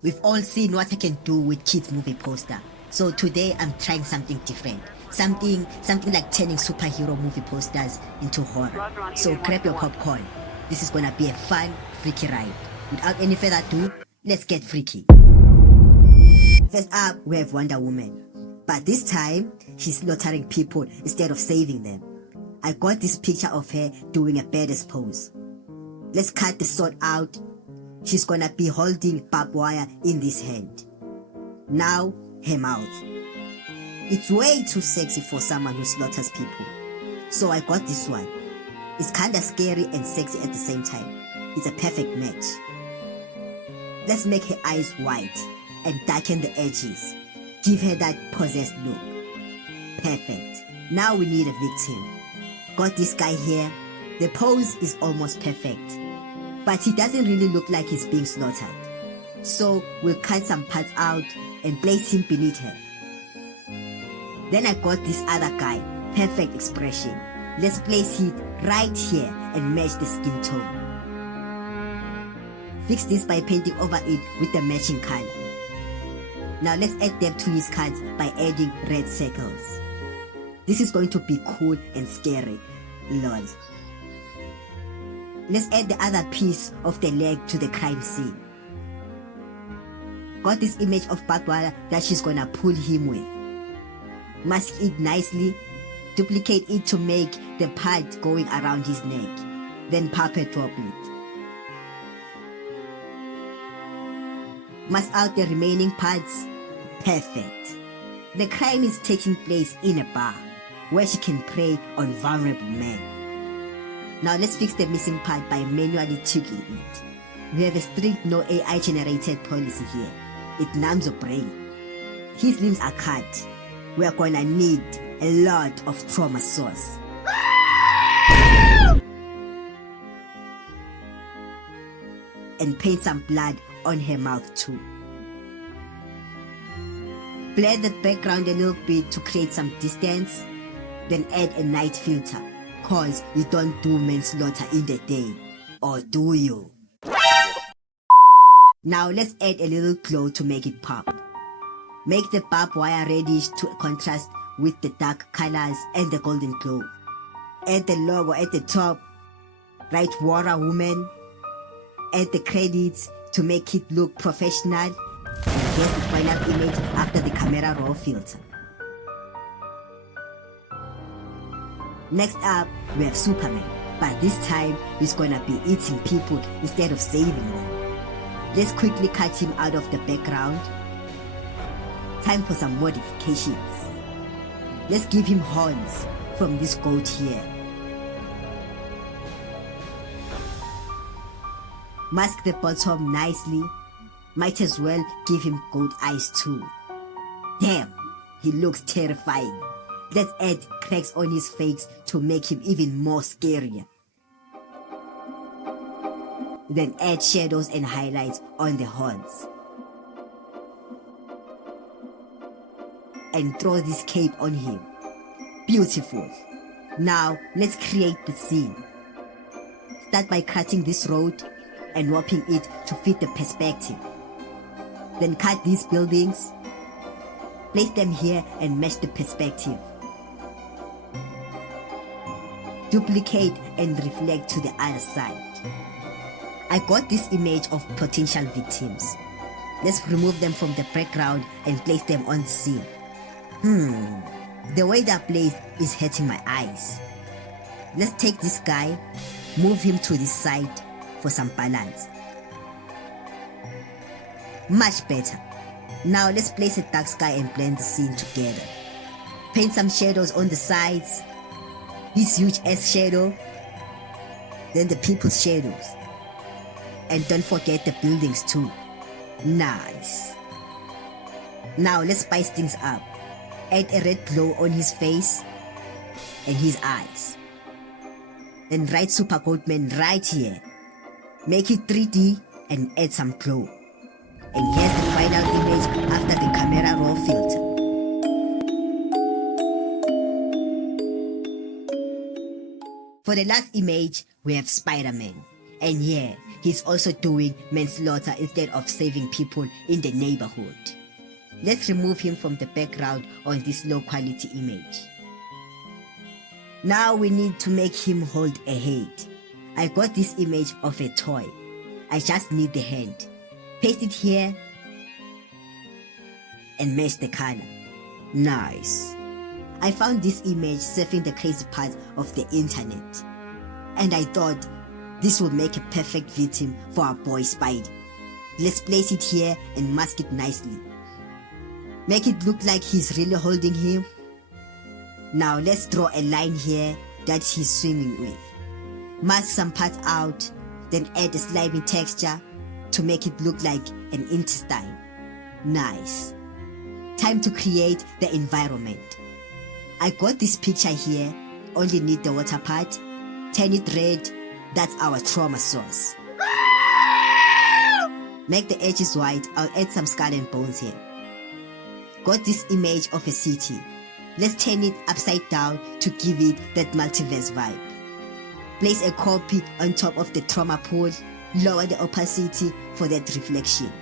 We've all seen what I can do with kids movie poster. So today I'm trying something different. Something like turning superhero movie posters into horror. So grab your popcorn. This is gonna be a fun, freaky ride. Without any further ado, let's get freaky. First up, we have Wonder Woman. But this time, she's slaughtering people instead of saving them. I got this picture of her doing a badass pose. Let's cut the sword out. She's gonna be holding barbed wire in this hand. Now, her mouth. It's way too sexy for someone who slaughters people. So I got this one. It's kinda scary and sexy at the same time. It's a perfect match. Let's make her eyes white and darken the edges. Give her that possessed look. Perfect. Now we need a victim. Got this guy here. The pose is almost perfect, but he doesn't really look like he's being slaughtered. So we'll cut some parts out and place him beneath her. Then I got this other guy. Perfect expression. Let's place it right here and match the skin tone. Fix this by painting over it with the matching color. Now let's add depth to his cuts by adding red circles. This is going to be cool and scary. Lol. Let's add the other piece of the leg to the crime scene. Got this image of barbed wire that she's gonna pull him with. Mask it nicely. Duplicate it to make the part going around his neck. Then puppet drop it. Mask out the remaining parts. Perfect. The crime is taking place in a bar where she can prey on vulnerable men. Now let's fix the missing part by manually tweaking it. We have a strict no AI generated policy here. It numbs your brain. His limbs are cut. We are gonna need a lot of trauma sauce. And paint some blood on her mouth too. Blur the background a little bit to create some distance. Then add a night filter, cause you don't do manslaughter in the day. Or do you? Now let's add a little glow to make it pop. Make the barbed wire reddish to contrast with the dark colors and the golden glow. Add the logo at the top. Write War Woman. Add the credits to make it look professional. And here's the final image after the camera raw filter. Next up, we have Superman, but this time he's gonna be eating people instead of saving them. Let's quickly cut him out of the background. Time for some modifications. Let's give him horns from this goat here. Mask the bottom nicely. Might as well give him goat eyes too. Damn, he looks terrifying. Let's add cracks on his face to make him even more scarier. Then add shadows and highlights on the horns. And throw this cape on him. Beautiful. Now let's create the scene. Start by cutting this road and warping it to fit the perspective. Then cut these buildings. Place them here and match the perspective. Duplicate and reflect to the other side. I got this image of potential victims. Let's remove them from the background and place them on the scene. The way they're placed is hurting my eyes. Let's take this guy, move him to this side for some balance. Much better. Now let's place a dark sky and blend the scene together. Paint some shadows on the sides. This huge ass shadow. Then the people's shadows. And don't forget the buildings too. Nice. Now let's spice things up. Add a red glow on his face and his eyes. Then write Super Goatman right here. Make it 3D and add some glow. And here's the final image after the camera raw filter. For the last image, we have Spider-Man. And yeah, he's also doing manslaughter instead of saving people in the neighborhood. Let's remove him from the background on this low quality image. Now we need to make him hold a head. I got this image of a toy. I just need the hand. Paste it here and match the color. Nice. I found this image surfing the crazy parts of the internet, and I thought this would make a perfect victim for our boy Spidey. Let's place it here and mask it nicely. Make it look like he's really holding him. Now let's draw a line here that he's swimming with. Mask some parts out, then add a slimy texture to make it look like an intestine. Nice. Time to create the environment. I got this picture here, only need the water part. Turn it red, that's our trauma sauce. Make the edges white, I'll add some skull and bones here. Got this image of a city. Let's turn it upside down to give it that multiverse vibe. Place a copy on top of the trauma pool, lower the opacity for that reflection.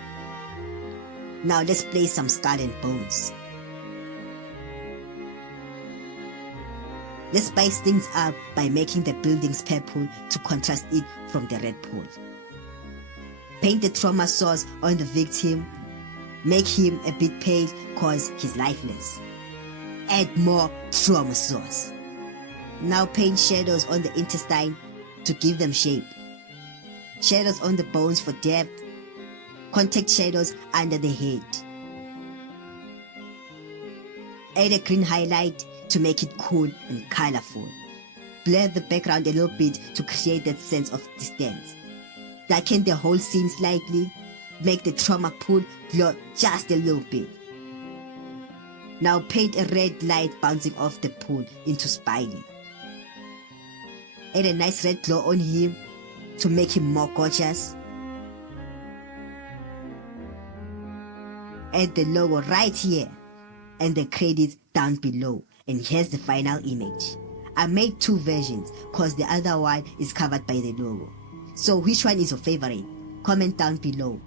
Now let's place some skull and bones. Let's spice things up by making the buildings purple to contrast it from the red pool. Paint the trauma sauce on the victim. Make him a bit pale cause he's lifeless. Add more trauma sauce. Now paint shadows on the intestine to give them shape. Shadows on the bones for depth. Contact shadows under the head. Add a green highlight to make it cool and colorful. Blur the background a little bit to create that sense of distance. Darken the whole scene slightly. Make the trauma pool glow just a little bit. Now paint a red light bouncing off the pool into Spidey. Add a nice red glow on him to make him more gorgeous. Add the logo right here and the credits down below, and here's the final image. I made two versions cause the other one is covered by the logo. So which one is your favorite? Comment down below.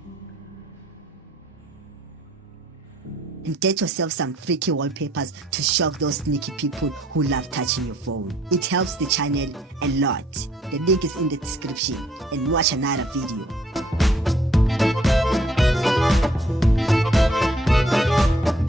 And get yourself some freaky wallpapers to shock those sneaky people who love touching your phone. It helps the channel a lot. The link is in the description, and watch another video.